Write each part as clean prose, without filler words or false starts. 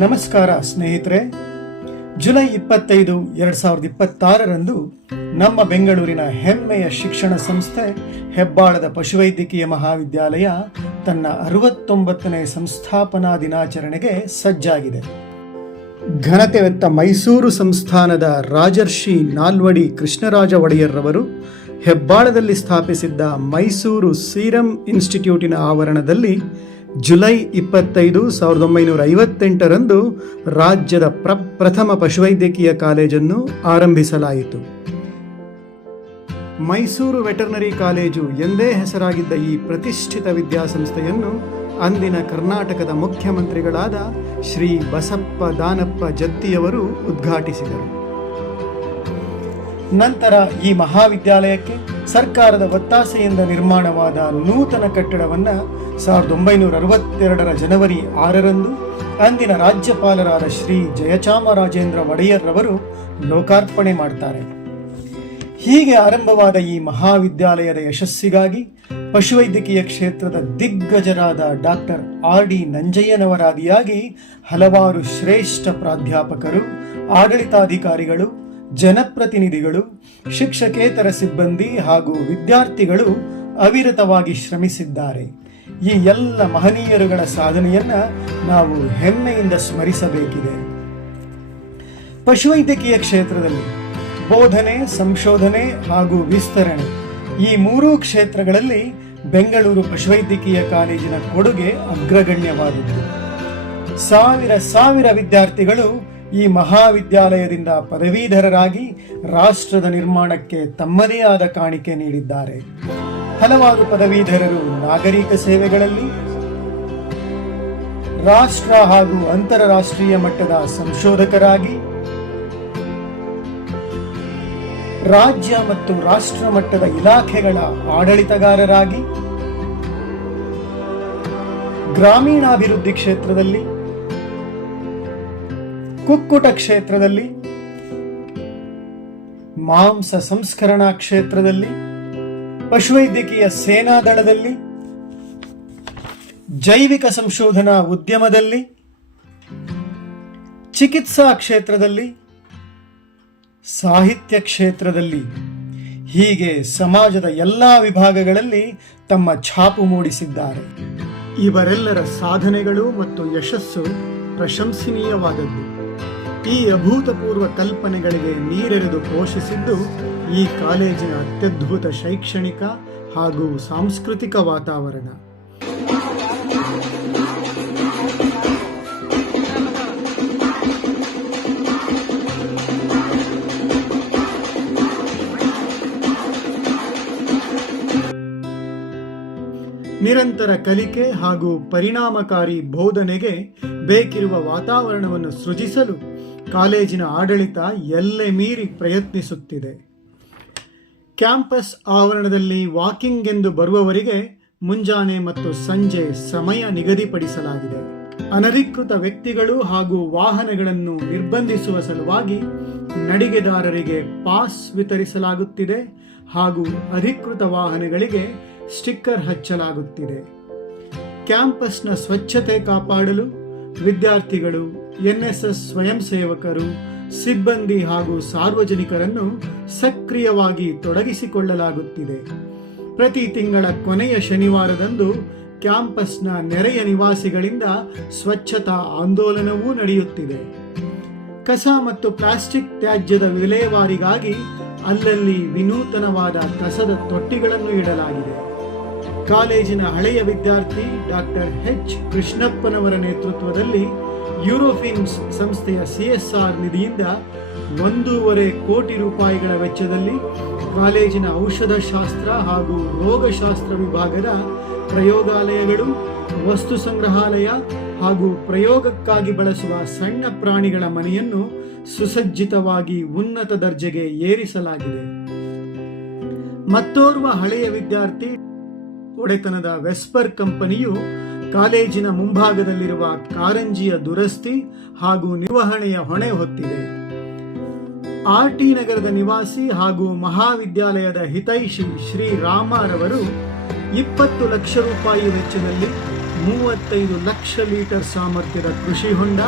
ನಮಸ್ಕಾರ ಸ್ನೇಹಿತರೆ. ಜುಲೈ 25, 2026ರಂದು ನಮ್ಮ ಬೆಂಗಳೂರಿನ ಹೆಮ್ಮೆಯ ಶಿಕ್ಷಣ ಸಂಸ್ಥೆ ಹೆಬ್ಬಾಳದ ಪಶುವೈದ್ಯಕೀಯ ಮಹಾವಿದ್ಯಾಲಯ ತನ್ನ 69ನೇ ಸಂಸ್ಥಾಪನಾ ದಿನಾಚರಣೆಗೆ ಸಜ್ಜಾಗಿದೆ. ಘನತೆವೆತ್ತ ಮೈಸೂರು ಸಂಸ್ಥಾನದ ರಾಜರ್ಷಿ ನಾಲ್ವಡಿ ಕೃಷ್ಣರಾಜ ಒಡೆಯರ್ರವರು ಹೆಬ್ಬಾಳದಲ್ಲಿ ಸ್ಥಾಪಿಸಿದ್ದ ಮೈಸೂರು ಸೀರಂ ಇನ್ಸ್ಟಿಟ್ಯೂಟಿನ ಆವರಣದಲ್ಲಿ ಜುಲೈ 25, 1958ರಂದು ರಾಜ್ಯದ ಪ್ರಥಮ ಪಶುವೈದ್ಯಕೀಯ ಕಾಲೇಜನ್ನು ಆರಂಭಿಸಲಾಯಿತು. ಮೈಸೂರು ವೆಟರ್ನರಿ ಕಾಲೇಜು ಎಂದೇ ಹೆಸರಾಗಿದ್ದ ಈ ಪ್ರತಿಷ್ಠಿತ ವಿದ್ಯಾಸಂಸ್ಥೆಯನ್ನು ಅಂದಿನ ಕರ್ನಾಟಕದ ಮುಖ್ಯಮಂತ್ರಿಗಳಾದ ಶ್ರೀ ಬಸಪ್ಪ ದಾನಪ್ಪ ಜತ್ತಿಯವರು ಉದ್ಘಾಟಿಸಿದರು. ನಂತರ ಈ ಮಹಾವಿದ್ಯಾಲಯಕ್ಕೆ ಸರ್ಕಾರದ ಒತ್ತಾಸೆಯಿಂದ ನಿರ್ಮಾಣವಾದ ನೂತನ ಕಟ್ಟಡವನ್ನು 1962ರ ಜನವರಿ 6ರಂದು ಅಂದಿನ ರಾಜ್ಯಪಾಲರಾದ ಶ್ರೀ ಜಯಚಾಮರಾಜೇಂದ್ರ ಒಡೆಯರ್ರವರು ಲೋಕಾರ್ಪಣೆ ಮಾಡ್ತಾರೆ. ಹೀಗೆ ಆರಂಭವಾದ ಈ ಮಹಾವಿದ್ಯಾಲಯದ ಯಶಸ್ಸಿಗಾಗಿ ಪಶುವೈದ್ಯಕೀಯ ಕ್ಷೇತ್ರದ ದಿಗ್ಗಜರಾದ ಡಾಕ್ಟರ್ R.D. ನಂಜಯ್ಯನವರಾದಿಯಾಗಿ ಹಲವಾರು ಶ್ರೇಷ್ಠ ಪ್ರಾಧ್ಯಾಪಕರು, ಆಡಳಿತಾಧಿಕಾರಿಗಳು, ಜನಪ್ರತಿನಿಧಿಗಳು, ಶಿಕ್ಷಕೇತರ ಸಿಬ್ಬಂದಿ ಹಾಗೂ ವಿದ್ಯಾರ್ಥಿಗಳು ಅವಿರತವಾಗಿ ಶ್ರಮಿಸಿದ್ದಾರೆ. ಈ ಎಲ್ಲ ಮಹನೀಯರುಗಳ ಸಾಧನೆಯನ್ನ ನಾವು ಹೆಮ್ಮೆಯಿಂದ ಸ್ಮರಿಸಬೇಕಿದೆ. ಪಶುವೈದ್ಯಕೀಯ ಕ್ಷೇತ್ರದಲ್ಲಿ ಬೋಧನೆ, ಸಂಶೋಧನೆ ಹಾಗೂ ವಿಸ್ತರಣೆ ಈ ಮೂರೂ ಕ್ಷೇತ್ರಗಳಲ್ಲಿ ಬೆಂಗಳೂರು ಪಶುವೈದ್ಯಕೀಯ ಕಾಲೇಜಿನ ಕೊಡುಗೆ ಅಗ್ರಗಣ್ಯವಾದದ್ದು. ಸಾವಿರ ವಿದ್ಯಾರ್ಥಿಗಳು ಈ ಮಹಾವಿದ್ಯಾಲಯದಿಂದ ಪದವೀಧರರಾಗಿ ರಾಷ್ಟ್ರದ ನಿರ್ಮಾಣಕ್ಕೆ ತಮ್ಮದೇ ಆದ ಕಾಣಿಕೆ ನೀಡಿದ್ದಾರೆ. ಹಲವಾರು ಪದವೀಧರರು ನಾಗರಿಕ ಸೇವೆಗಳಲ್ಲಿ, ರಾಷ್ಟ್ರ ಹಾಗೂ ಅಂತಾರಾಷ್ಟ್ರೀಯ ಮಟ್ಟದ ಸಂಶೋಧಕರಾಗಿ, ರಾಜ್ಯ ಮತ್ತು ರಾಷ್ಟ್ರ ಮಟ್ಟದ ಇಲಾಖೆಗಳ ಆಡಳಿತಗಾರರಾಗಿ, ಗ್ರಾಮೀಣಾಭಿವೃದ್ಧಿ ಕ್ಷೇತ್ರದಲ್ಲಿ, ಕುಕ್ಕುಟ ಕ್ಷೇತ್ರದಲ್ಲಿ, ಮಾಂಸ ಸಂಸ್ಕರಣಾ ಕ್ಷೇತ್ರದಲ್ಲಿ, ಪಶುವೈದ್ಯಕೀಯ ಸೇನಾದಳದಲ್ಲಿ, ಜೈವಿಕ ಸಂಶೋಧನಾ ಉದ್ಯಮದಲ್ಲಿ, ಚಿಕಿತ್ಸಾ ಕ್ಷೇತ್ರದಲ್ಲಿ, ಸಾಹಿತ್ಯ ಕ್ಷೇತ್ರದಲ್ಲಿ ಹೀಗೆ ಸಮಾಜದ ಎಲ್ಲ ವಿಭಾಗಗಳಲ್ಲಿ ತಮ್ಮ ಛಾಪು ಮೂಡಿಸಿದ್ದಾರೆ. ಇವರೆಲ್ಲರ ಸಾಧನೆಗಳು ಮತ್ತು ಯಶಸ್ಸು ಪ್ರಶಂಸನೀಯವಾದದ್ದು. ಈ ಅಭೂತಪೂರ್ವ ಕಲ್ಪನೆಗಳಿಗೆ ನೀರೆರೆದು ಪೋಷಿಸಿದ್ದು ಈ ಕಾಲೇಜಿನ ಅತ್ಯದ್ಭುತ ಶೈಕ್ಷಣಿಕ ಹಾಗೂ ಸಾಂಸ್ಕೃತಿಕ ವಾತಾವರಣ. ನಿರಂತರ ಕಲಿಕೆ ಹಾಗೂ ಪರಿಣಾಮಕಾರಿ ಬೋಧನೆಗೆ ಬೇಕಿರುವ ವಾತಾವರಣವನ್ನು ಸೃಜಿಸಲು ಕಾಲೇಜಿನ ಆಡಳಿತ ಎಲ್ಲೆ ಮೀರಿ ಪ್ರಯತ್ನಿಸುತ್ತಿದೆ. ಕ್ಯಾಂಪಸ್ ಆವರಣದಲ್ಲಿ ವಾಕಿಂಗ್ ಎಂದು ಬರುವವರಿಗೆ ಮುಂಜಾನೆ ಮತ್ತು ಸಂಜೆ ಸಮಯ ನಿಗದಿಪಡಿಸಲಾಗಿದೆ. ಅನಧಿಕೃತ ವ್ಯಕ್ತಿಗಳು ಹಾಗೂ ವಾಹನಗಳನ್ನು ನಿರ್ಬಂಧಿಸುವ ಸಲುವಾಗಿ ನಡಿಗೆದಾರರಿಗೆ ಪಾಸ್ ವಿತರಿಸಲಾಗುತ್ತಿದೆ ಹಾಗೂ ಅಧಿಕೃತ ವಾಹನಗಳಿಗೆ ಸ್ಟಿಕ್ಕರ್ ಹಚ್ಚಲಾಗುತ್ತಿದೆ. ಕ್ಯಾಂಪಸ್ನ ಸ್ವಚ್ಛತೆ ಕಾಪಾಡಲು ವಿದ್ಯಾರ್ಥಿಗಳು, NSS ಸ್ವಯಂ ಸೇವಕರು, ಸಿಬ್ಬಂದಿ ಹಾಗೂ ಸಾರ್ವಜನಿಕರನ್ನು ಸಕ್ರಿಯವಾಗಿ ತೊಡಗಿಸಿಕೊಳ್ಳಲಾಗುತ್ತಿದೆ. ಪ್ರತಿ ತಿಂಗಳ ಕೊನೆಯ ಶನಿವಾರದಂದು ಕ್ಯಾಂಪಸ್ನ ನೆರೆಯ ನಿವಾಸಿಗಳಿಂದ ಸ್ವಚ್ಛತಾ ಆಂದೋಲನವೂ ನಡೆಯುತ್ತಿದೆ. ಕಸ ಮತ್ತು ಪ್ಲಾಸ್ಟಿಕ್ ತ್ಯಾಜ್ಯದ ವಿಲೇವಾರಿಗಾಗಿ ಅಲ್ಲಲ್ಲಿ ವಿನೂತನವಾದ ಕಸದ ತೊಟ್ಟಿಗಳನ್ನು ಇಡಲಾಗಿದೆ. ಕಾಲೇಜಿನ ಹಳೆಯ ವಿದ್ಯಾರ್ಥಿ ಡಾಕ್ಟರ್ H. ಕೃಷ್ಣಪ್ಪನವರ ನೇತೃತ್ವದಲ್ಲಿ ಯೂರೋಫಿನ್ಸ್ ಸಂಸ್ಥೆಯ CSR ನಿಧಿಯಿಂದ 1.5 ಕೋಟಿ ರೂಪಾಯಿಗಳ ವೆಚ್ಚದಲ್ಲಿ ಕಾಲೇಜಿನ ಔಷಧಶಾಸ್ತ್ರ ಹಾಗೂ ರೋಗಶಾಸ್ತ್ರ ವಿಭಾಗದ ಪ್ರಯೋಗಾಲಯಗಳು, ವಸ್ತು ಸಂಗ್ರಹಾಲಯ ಹಾಗೂ ಪ್ರಯೋಗಕ್ಕಾಗಿ ಬಳಸುವ ಸಣ್ಣ ಪ್ರಾಣಿಗಳ ಮನೆಯನ್ನು ಸುಸಜ್ಜಿತವಾಗಿ ಉನ್ನತ ದರ್ಜೆಗೆ ಏರಿಸಲಾಗಿದೆ. ಮತ್ತೋರ್ವ ಹಳೆಯ ವಿದ್ಯಾರ್ಥಿ ಒಡೆತನದ ವೆಸ್ಪರ್ ಕಂಪನಿಯು ಕಾಲೇಜಿನ ಮುಂಭಾಗದಲ್ಲಿರುವ ಕಾರಂಜಿಯ ದುರಸ್ತಿ ಹಾಗೂ ನಿರ್ವಹಣೆಯ ಹೊಣೆ ಹೊತ್ತಿದೆ. RT ನಗರದ ನಿವಾಸಿ ಹಾಗೂ ಮಹಾವಿದ್ಯಾಲಯದ ಹಿತೈಷಿ ಶ್ರೀ ರಾಮರವರು 20 ಲಕ್ಷ ರೂಪಾಯಿ ವೆಚ್ಚದಲ್ಲಿ 35 ಲಕ್ಷ ಲೀಟರ್ ಸಾಮರ್ಥ್ಯದ ಕೃಷಿ ಹೊಂಡ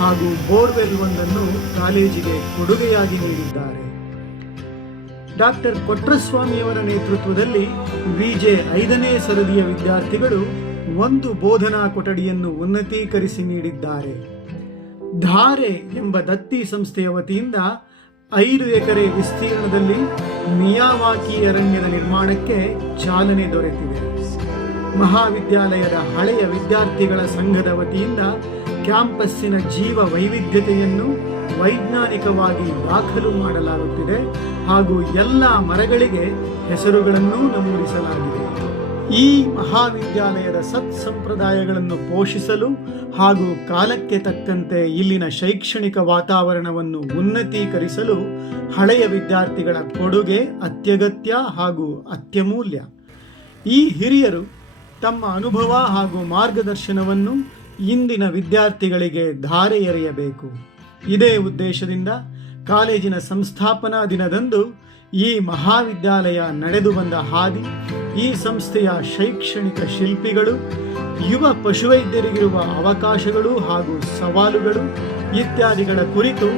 ಹಾಗೂ ಬೋರ್ವೆಲ್ ಒಂದನ್ನು ಕಾಲೇಜಿಗೆ ಕೊಡುಗೆಯಾಗಿ ನೀಡಿದ್ದಾರೆ. ಡಾಕ್ಟರ್ ಕೊಟ್ರಸ್ವಾಮಿಯವರ ನೇತೃತ್ವದಲ್ಲಿ ವಿಜೆ 5ನೇ ಸರದಿಯ ವಿದ್ಯಾರ್ಥಿಗಳು ಒಂದು ಬೋಧನಾ ಕೊಠಡಿಯನ್ನು ಉನ್ನತೀಕರಿಸಿ ನೀಡಿದ್ದಾರೆ. ಧಾರೆ ಎಂಬ ದತ್ತಿ ಸಂಸ್ಥೆಯ ವತಿಯಿಂದ 5 ಎಕರೆ ವಿಸ್ತೀರ್ಣದಲ್ಲಿ ಮಿಯಾವಾಕಿ ಅರಣ್ಯದ ನಿರ್ಮಾಣಕ್ಕೆ ಚಾಲನೆ ದೊರೆತಿದೆ. ಮಹಾವಿದ್ಯಾಲಯದ ಹಳೆಯ ವಿದ್ಯಾರ್ಥಿಗಳ ಸಂಘದ ವತಿಯಿಂದ ಕ್ಯಾಂಪಸ್ಸಿನ ಜೀವ ವೈವಿಧ್ಯತೆಯನ್ನು ವೈಜ್ಞಾನಿಕವಾಗಿ ದಾಖಲು ಮಾಡಲಾಗುತ್ತಿದೆ ಹಾಗೂ ಎಲ್ಲ ಮರಗಳಿಗೆ ಹೆಸರುಗಳನ್ನು ನಮೂದಿಸಲಾಗಿದೆ. ಈ ಮಹಾವಿದ್ಯಾಲಯದ ಸತ್ಸಂಪ್ರದಾಯಗಳನ್ನು ಪೋಷಿಸಲು ಹಾಗೂ ಕಾಲಕ್ಕೆ ತಕ್ಕಂತೆ ಇಲ್ಲಿನ ಶೈಕ್ಷಣಿಕ ವಾತಾವರಣವನ್ನು ಉನ್ನತೀಕರಿಸಲು ಹಳೆಯ ವಿದ್ಯಾರ್ಥಿಗಳ ಕೊಡುಗೆ ಅತ್ಯಗತ್ಯ ಹಾಗೂ ಅತ್ಯಮೂಲ್ಯ. ಈ ಹಿರಿಯರು ತಮ್ಮ ಅನುಭವ ಹಾಗೂ ಮಾರ್ಗದರ್ಶನವನ್ನು ಇಂದಿನ ವಿದ್ಯಾರ್ಥಿಗಳಿಗೆ ಧಾರೆ ಎರೆಯಬೇಕು. ಇದೇ ಉದ್ದೇಶದಿಂದ ಕಾಲೇಜಿನ ಸಂಸ್ಥಾಪನಾ ದಿನದಂದು ಈ ಮಹಾವಿದ್ಯಾಲಯ ನಡೆದು ಬಂದ ಹಾದಿ, ಈ ಸಂಸ್ಥೆಯ ಶೈಕ್ಷಣಿಕ ಶಿಲ್ಪಿಗಳು, ಯುವ ಪಶುವೈದ್ಯರಿಗಿರುವ ಅವಕಾಶಗಳು ಹಾಗೂ ಸವಾಲುಗಳು ಇತ್ಯಾದಿಗಳ ಕುರಿತು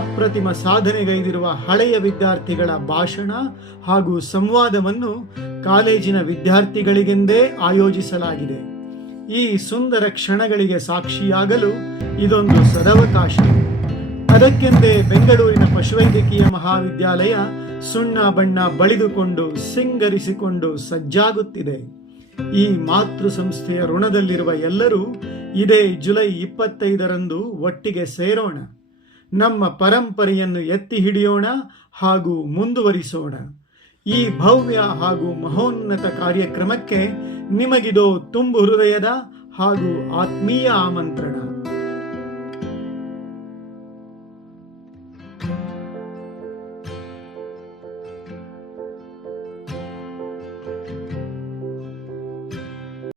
ಅಪ್ರತಿಮ ಸಾಧನೆಗೈದಿರುವ ಹಳೆಯ ವಿದ್ಯಾರ್ಥಿಗಳ ಭಾಷಣ ಹಾಗೂ ಸಂವಾದವನ್ನು ಕಾಲೇಜಿನ ವಿದ್ಯಾರ್ಥಿಗಳಿಗೆಂದೇ ಆಯೋಜಿಸಲಾಗಿದೆ. ಈ ಸುಂದರ ಕ್ಷಣಗಳಿಗೆ ಸಾಕ್ಷಿಯಾಗಲು ಇದೊಂದು ಸದವಕಾಶ. ಅದಕ್ಕೆಂದೇ ಬೆಂಗಳೂರಿನ ಪಶುವೈದ್ಯಕೀಯ ಮಹಾವಿದ್ಯಾಲಯ ಸುಣ್ಣ ಬಣ್ಣ ಬಳಿದುಕೊಂಡು ಸಿಂಗರಿಸಿಕೊಂಡು ಸಜ್ಜಾಗುತ್ತಿದೆ. ಈ ಮಾತೃ ಸಂಸ್ಥೆಯ ಋಣದಲ್ಲಿರುವ ಎಲ್ಲರೂ ಇದೇ ಜುಲೈ 25ರಂದು ಒಟ್ಟಿಗೆ ಸೇರೋಣ. ನಮ್ಮ ಪರಂಪರೆಯನ್ನು ಎತ್ತಿ ಹಿಡಿಯೋಣ ಹಾಗೂ ಮುಂದುವರಿಸೋಣ. ಈ ಭವ್ಯ ಹಾಗೂ ಮಹೋನ್ನತ ಕಾರ್ಯಕ್ರಮಕ್ಕೆ ನಿಮಗಿದೋ ತುಂಬು ಹೃದಯದ ಹಾಗೂ ಆತ್ಮೀಯ ಆಮಂತ್ರಣ.